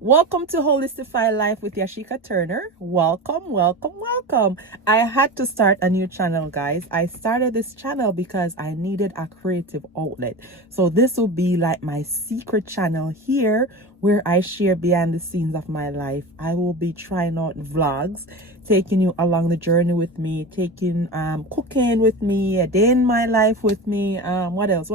Welcome to HolisTiFi Life with Yasheika Turner. Welcome. I had to start a new channel, guys. I started this channel because I needed a creative outlet. So this will be like my secret channel here where I share behind the scenes of my life. I will be trying out vlogs, taking you along the journey with me, taking cooking with me, a day in my life with me. What else?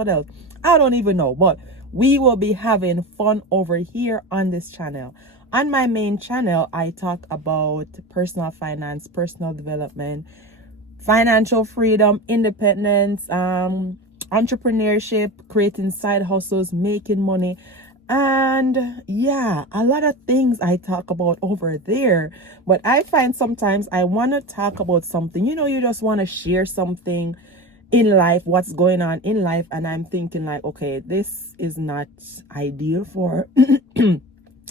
I don't even know, but we will be having fun over here on this channel. On my main channel, I talk about personal finance, personal development, financial freedom, independence, entrepreneurship, creating side hustles, making money, and yeah, a lot of things I talk about over there. But I find sometimes I want to talk about something, you just want to share something in life, what's going on in life, and I'm thinking like, okay, this is not ideal for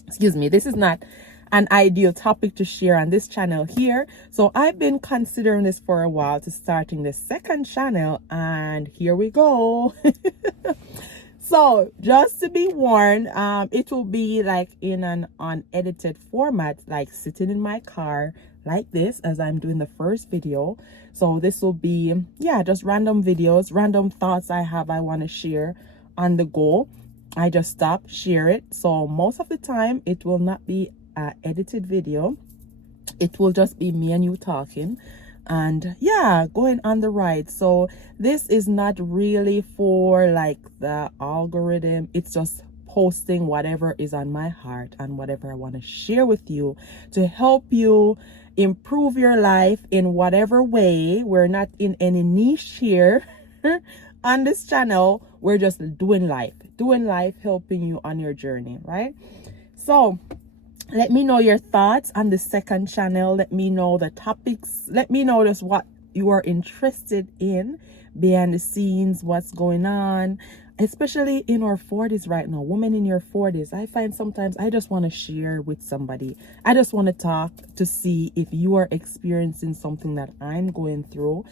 excuse me, this is not an ideal topic to share on this channel here. So I've been considering this for a while to starting the second channel, and here we go. So just to be warned, it will be like in an unedited format, like sitting in my car like this as I'm doing the first video. So this will be, yeah, just random videos, random thoughts I have I want to share on the go. I just stop, share it. So most of the time it will not be an edited video. It will just be me and you talking and yeah, going on the ride. So this is not really for like the algorithm. It's just posting whatever is on my heart and whatever I want to share with you to help you improve your life in whatever way. We're not in any niche here on this channel. We're just doing life, helping you on your journey, right? So let me know your thoughts on the second channel. Let me know the topics. Let me know just what you are interested in behind the scenes, what's going on, especially in our 40s right now. Women in your 40s, I find sometimes I just want to share with somebody. I just want to talk to see if you are experiencing something that I'm going through.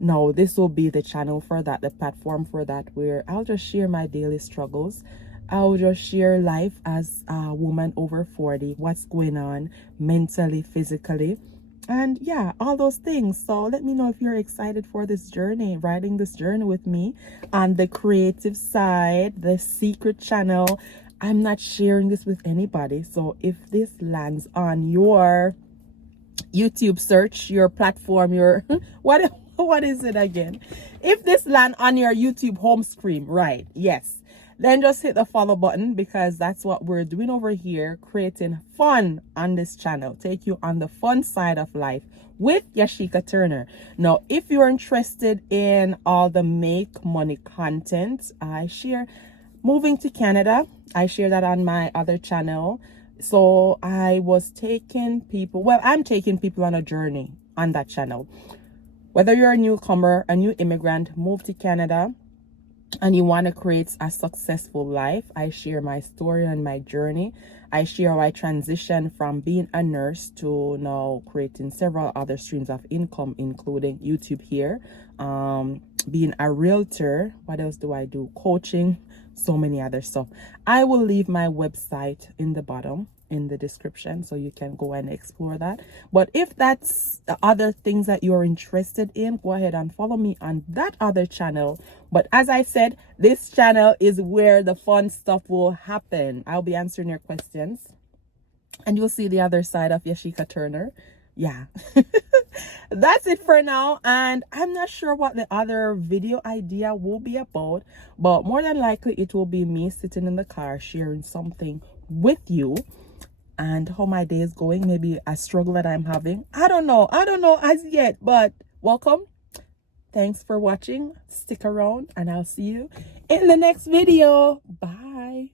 No, this will be the channel for that, the platform for that, where I'll just share my daily struggles. I'll just share life as a woman over 40, what's going on mentally, physically, and yeah, all those things. So let me know if you're excited for this journey, riding this journey with me on the creative side, the secret channel. I'm not sharing this with anybody. So if this lands on your YouTube search, your platform, your what is it again? If this land on your YouTube home screen, right? Yes. Then just hit the follow button, because that's what we're doing over here, creating fun on this channel. Take you on the fun side of life with Yasheika Turner. Now, if you're interested in all the make money content, I share moving to Canada. I share that on my other channel. So I was taking people, well, I'm taking people on a journey on that channel. Whether you're a newcomer, a new immigrant, move to Canada, and you want to create a successful life, I share my story and my journey. I share how I transitioned from being a nurse to now creating several other streams of income, including YouTube here, being a realtor. What else do I do? Coaching, so many other stuff. I will leave my website in the bottom in the description so you can go and explore that. But if that's the other things that you're interested in, go ahead and follow me on that other channel. But as I said, this channel is where the fun stuff will happen. I'll be answering your questions and you'll see the other side of Yasheika Turner. Yeah. That's it for now, and I'm not sure what the other video idea will be about, but more than likely it will be me sitting in the car sharing something with you and how my day is going, maybe a struggle that I'm having. I don't know as yet, but welcome. Thanks for watching. Stick around and I'll see you in the next video. Bye.